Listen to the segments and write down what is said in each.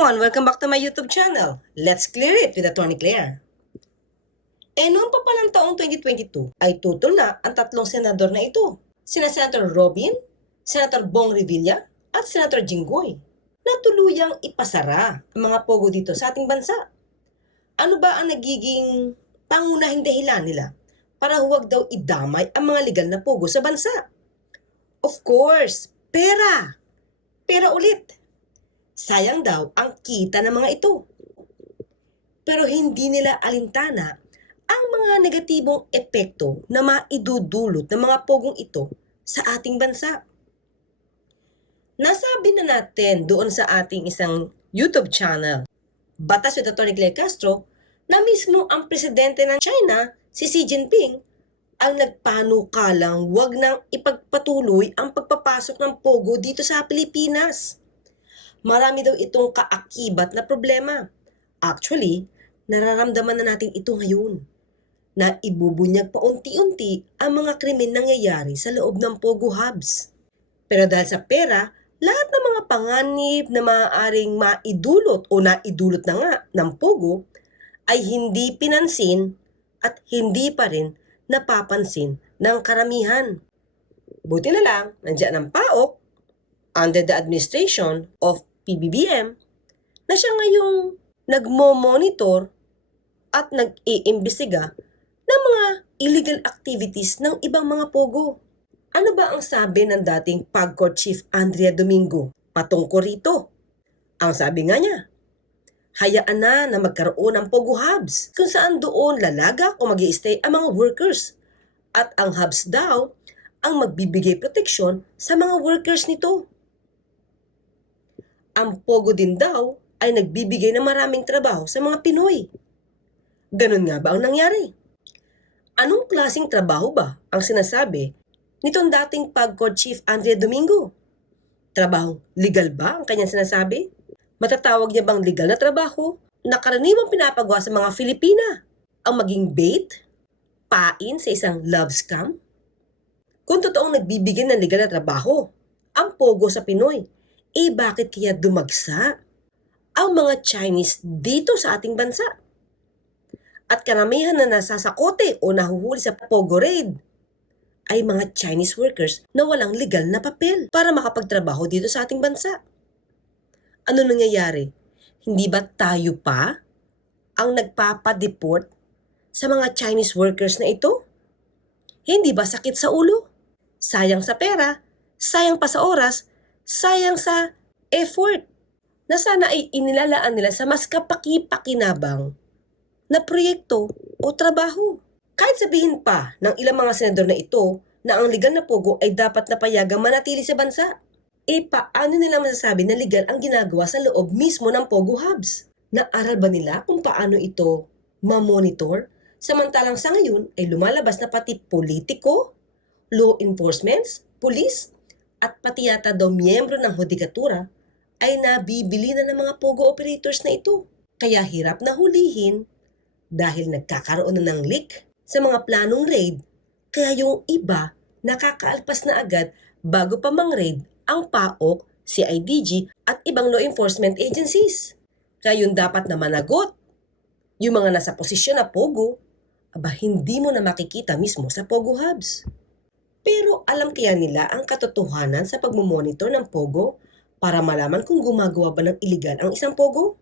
everyone! Welcome back to my YouTube channel. Let's clear it with Attorney Claire. Eh noong pa palang taong 2022 ay tutol na ang tatlong senador na ito. Sina Senator Robin, Senator Bong Revilla at Senator Jinggoy na tuluyang ipasara ang mga pogo dito sa ating bansa. Ano ba ang nagiging pangunahing dahilan nila para huwag daw idamay ang mga legal na pogo sa bansa? Of course, pera! Pera ulit! Sayang daw ang kita ng mga ito. Pero hindi nila alintana ang mga negatibong epekto na maidudulot ng mga pogong ito sa ating bansa. Nasabi na natin doon sa ating isang YouTube channel, Batas Atty. Claire Castro, na mismo ang presidente ng China, si Xi Jinping, ang nagpanukalang wag nang ipagpatuloy ang pagpapasok ng pogo dito sa Pilipinas marami daw itong kaakibat na problema. Actually, nararamdaman na natin ito ngayon na ibubunyag pa unti-unti ang mga krimen nangyayari sa loob ng Pogo Hubs. Pero dahil sa pera, lahat ng mga panganib na maaaring maidulot o naidulot na nga ng Pogo ay hindi pinansin at hindi pa rin napapansin ng karamihan. Buti na lang, nandiyan ang PAOK under the administration of PBBM na siya ngayong nagmo-monitor at nag-iimbestiga ng mga illegal activities ng ibang mga pogo. Ano ba ang sabi ng dating PAGCOR Chief Andrea Domingo patungkol rito? Ang sabi nga niya, hayaan na na magkaroon ng pogo hubs kung saan doon lalagak o mag stay ang mga workers. At ang hubs daw ang magbibigay proteksyon sa mga workers nito ang Pogo din daw ay nagbibigay ng maraming trabaho sa mga Pinoy. Ganun nga ba ang nangyari? Anong klasing trabaho ba ang sinasabi nitong dating PAGCOR Chief Andrea Domingo? Trabaho legal ba ang kanyang sinasabi? Matatawag niya bang legal na trabaho na karaniwang pinapagawa sa mga Filipina? Ang maging bait? Pain sa isang love scam? Kung totoong nagbibigay ng legal na trabaho, ang Pogo sa Pinoy, eh bakit kaya dumagsa ang mga Chinese dito sa ating bansa? At karamihan na nasasakote o nahuhuli sa Pogo Raid ay mga Chinese workers na walang legal na papel para makapagtrabaho dito sa ating bansa. Ano nangyayari? Hindi ba tayo pa ang nagpapadeport sa mga Chinese workers na ito? Hindi ba sakit sa ulo? Sayang sa pera, sayang pa sa oras, sayang sa effort na sana ay inilalaan nila sa mas kapaki-pakinabang na proyekto o trabaho. Kahit sabihin pa ng ilang mga senador na ito na ang legal na pogo ay dapat na payagang manatili sa bansa, e paano nila masasabi na legal ang ginagawa sa loob mismo ng Pogo Hubs? Naaral ba nila kung paano ito ma-monitor? Samantalang sa ngayon ay lumalabas na pati politiko, law enforcement, police, at pati yata daw miyembro ng hudikatura ay nabibili na ng mga pogo operators na ito. Kaya hirap na hulihin dahil nagkakaroon na ng leak sa mga planong raid kaya yung iba nakakaalpas na agad bago pa mang-raid ang PAOK, CIDG at ibang law enforcement agencies. Kaya yung dapat na managot, yung mga nasa posisyon na pogo, aba hindi mo na makikita mismo sa Pogo Hubs. Pero alam kaya nila ang katotohanan sa pagmumonitor ng Pogo para malaman kung gumagawa ba ng illegal ang isang Pogo?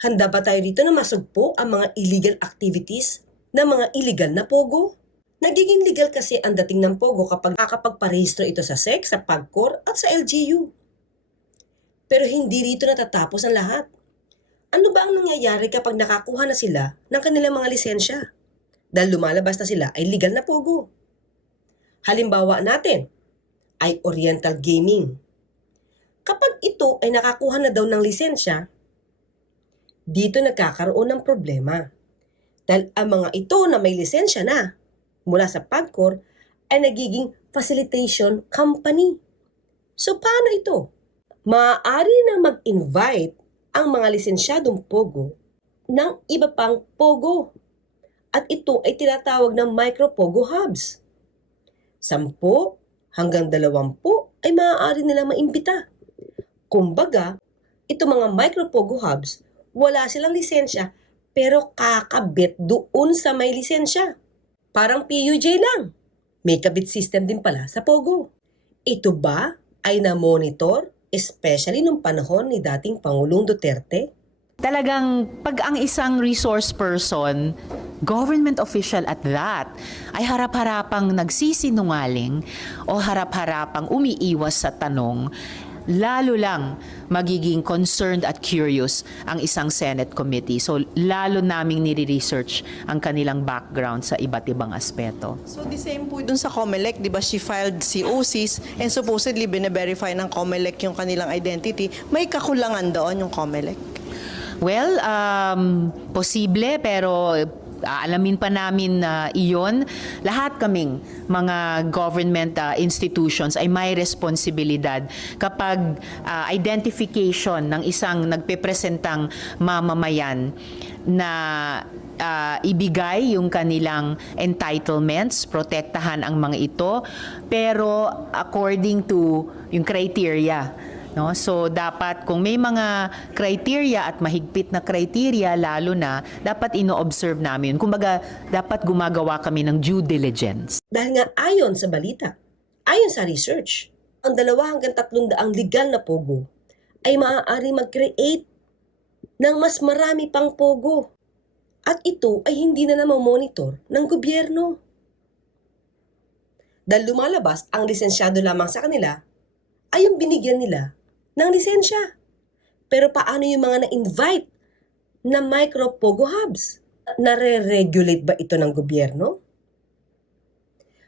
Handa ba tayo dito na masugpo ang mga illegal activities ng mga illegal na Pogo? Nagiging legal kasi ang dating ng Pogo kapag nakakapagparehistro ito sa SEC, sa PAGCOR at sa LGU. Pero hindi rito natatapos ang lahat. Ano ba ang nangyayari kapag nakakuha na sila ng kanilang mga lisensya? Dahil lumalabas na sila ay legal na Pogo. Halimbawa natin ay Oriental Gaming. Kapag ito ay nakakuha na daw ng lisensya, dito nagkakaroon ng problema. Dahil ang mga ito na may lisensya na mula sa PAGCOR ay nagiging facilitation company. So paano ito? Maaari na mag-invite ang mga lisensyadong POGO ng iba pang POGO. At ito ay tinatawag ng micro POGO hubs. Sampo hanggang dalawampu ay maaari nilang maimbita. Kumbaga, ito mga micro-pogo hubs, wala silang lisensya pero kakabit doon sa may lisensya. Parang PUJ lang. May kabit system din pala sa Pogo. Ito ba ay na-monitor, especially nung panahon ni dating Pangulong Duterte? Talagang pag ang isang resource person, government official at that, ay harap-harapang nagsisinungaling o harap-harapang umiiwas sa tanong, lalo lang magiging concerned at curious ang isang Senate committee. So lalo naming nire-research ang kanilang background sa iba't ibang aspeto. So the same po dun sa COMELEC, di ba, she filed COCs and supposedly bine-verify ng COMELEC yung kanilang identity. May kakulangan doon yung COMELEC. Well, um, posible pero aalamin pa namin na iyon. Lahat kaming mga government uh, institutions ay may responsibilidad kapag uh, identification ng isang nagpepresentang mamamayan na uh, ibigay yung kanilang entitlements, protektahan ang mga ito, pero according to yung criteria No? So dapat kung may mga criteria at mahigpit na criteria lalo na dapat ino-observe namin. Kumbaga dapat gumagawa kami ng due diligence. Dahil nga ayon sa balita, ayon sa research, ang dalawa hanggang tatlong daang legal na pogo ay maaari mag-create ng mas marami pang pogo. At ito ay hindi na naman monitor ng gobyerno. Dahil lumalabas ang lisensyado lamang sa kanila ay yung binigyan nila ng lisensya. Pero paano yung mga na-invite na micro pogo hubs? Nare-regulate ba ito ng gobyerno?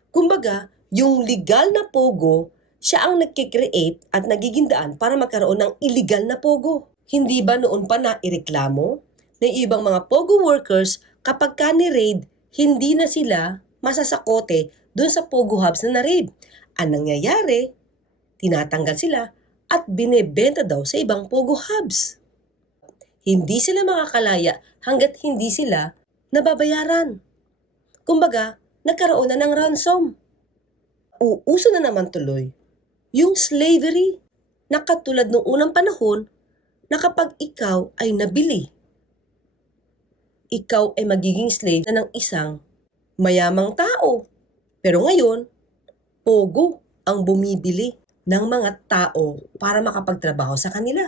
Kumbaga, yung legal na pogo, siya ang nagkikreate at nagiging daan para magkaroon ng illegal na pogo. Hindi ba noon pa na ireklamo ng ibang mga pogo workers kapag ka ni-raid, hindi na sila masasakote doon sa pogo hubs na na-raid. Ang nangyayari, tinatanggal sila at binebenta daw sa ibang pogo hubs. Hindi sila makakalaya hanggat hindi sila nababayaran. Kumbaga, nagkaroon na ng ransom. Uuso na naman tuloy yung slavery na katulad ng unang panahon na kapag ikaw ay nabili, ikaw ay magiging slave na ng isang mayamang tao. Pero ngayon, pogo ang bumibili ng mga tao para makapagtrabaho sa kanila.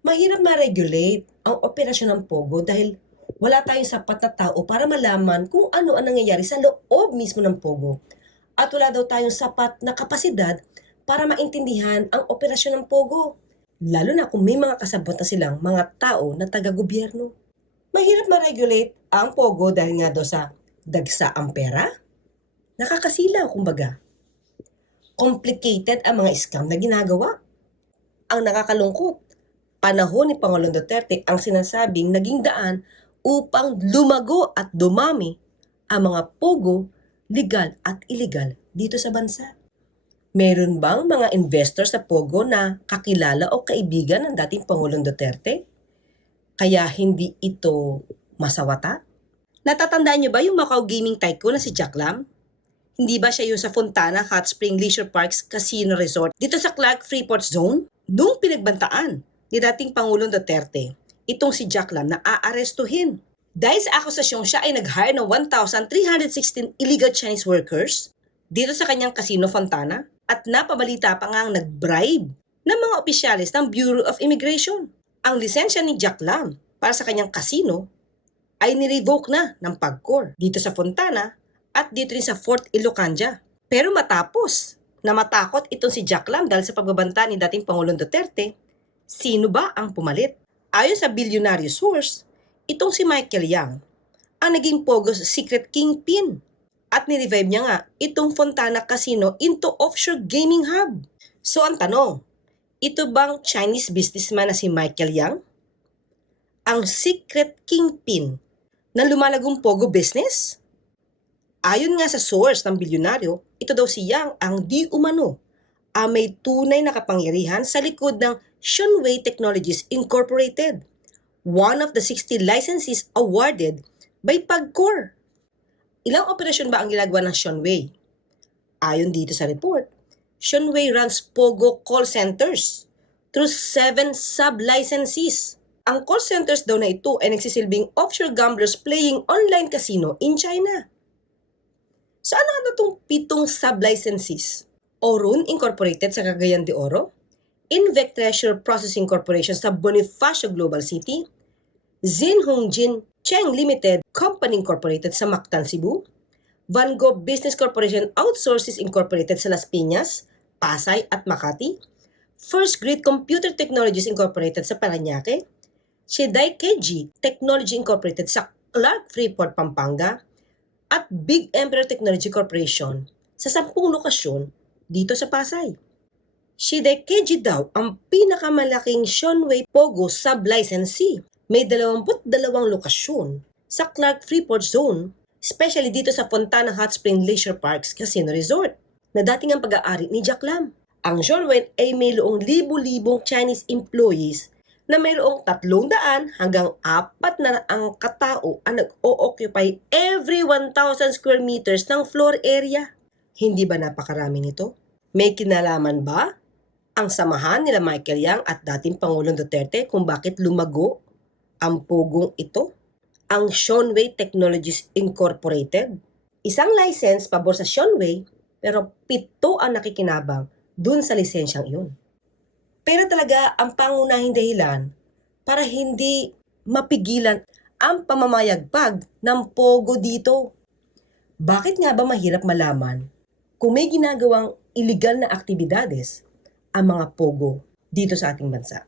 Mahirap ma-regulate ang operasyon ng Pogo dahil wala tayong sapat na tao para malaman kung ano ang nangyayari sa loob mismo ng Pogo. At wala daw tayong sapat na kapasidad para maintindihan ang operasyon ng Pogo. Lalo na kung may mga kasabot na silang mga tao na taga-gobyerno. Mahirap ma-regulate ang Pogo dahil nga daw sa dagsa ang pera. Nakakasilaw, kumbaga complicated ang mga scam na ginagawa. Ang nakakalungkot, panahon ni Pangulong Duterte ang sinasabing naging daan upang lumago at dumami ang mga pogo, legal at illegal dito sa bansa. Meron bang mga investor sa Pogo na kakilala o kaibigan ng dating Pangulong Duterte? Kaya hindi ito masawata? Natatandaan niyo ba yung Macau Gaming Tycoon na si Jack Lam? Hindi ba siya yung sa Fontana Hot Spring Leisure Parks Casino Resort dito sa Clark Freeport Zone? Nung pinagbantaan ni dating Pangulong Duterte, itong si Jack Lam na aarestuhin. Dahil sa akusasyong siya ay nag-hire ng 1,316 illegal Chinese workers dito sa kanyang Casino Fontana at napabalita pa nga ang nag-bribe ng mga opisyalis ng Bureau of Immigration. Ang lisensya ni Jack Lam para sa kanyang casino ay nirevoke na ng PAGCOR dito sa Fontana at dito rin sa Fort Ilocanja. Pero matapos na matakot itong si Jack Lam dahil sa pagbabanta ni dating Pangulong Duterte, sino ba ang pumalit? Ayon sa bilyonaryo source, itong si Michael Yang ang naging Pogo's secret kingpin at nirevive niya nga itong Fontana Casino into offshore gaming hub. So ang tanong, ito bang Chinese businessman na si Michael Yang? Ang secret kingpin ng lumalagong Pogo business? Ayon nga sa source ng bilyonaryo, ito daw si Yang ang di umano ang may tunay na kapangyarihan sa likod ng Shunwei Technologies Incorporated, one of the 60 licenses awarded by PAGCOR. Ilang operasyon ba ang ginagawa ng Shunwei? Ayon dito sa report, Shunwei runs Pogo call centers through seven sub-licensees. Ang call centers daw na ito ay nagsisilbing offshore gamblers playing online casino in China. Saan na itong pitong sub-licensees? Orun Incorporated sa Cagayan de Oro, Invec Treasure Processing Corporation sa Bonifacio Global City, Zin Hongjin Cheng Limited Company Incorporated sa Mactan, Cebu, Van Gogh Business Corporation Outsources Incorporated sa Las Piñas, Pasay at Makati, First Grid Computer Technologies Incorporated sa Paranaque, Shedai Keiji Technology Incorporated sa Clark Freeport, Pampanga, at Big Emperor Technology Corporation sa sampung lokasyon dito sa Pasay. Shedai Keiji daw ang pinakamalaking Shonway Pogo sub-licensee. May 22 lokasyon sa Clark Freeport Zone, especially dito sa Fontana Hot Spring Leisure Parks Casino Resort, na dating ang pag-aari ni Jack Lam. Ang Shonway ay may loong libu-libong Chinese employees na mayroong 300 hanggang 4 na ang katao ang nag-o-occupy every 1,000 square meters ng floor area. Hindi ba napakarami nito? May kinalaman ba ang samahan nila Michael Yang at dating Pangulong Duterte kung bakit lumago ang pugong ito? Ang Shonway Technologies Incorporated. Isang license pabor sa Shonway pero pito ang nakikinabang dun sa lisensyang iyon. Pero talaga ang pangunahing dahilan para hindi mapigilan ang pamamayagpag ng pogo dito. Bakit nga ba mahirap malaman kung may ginagawang iligal na aktibidades ang mga pogo dito sa ating bansa?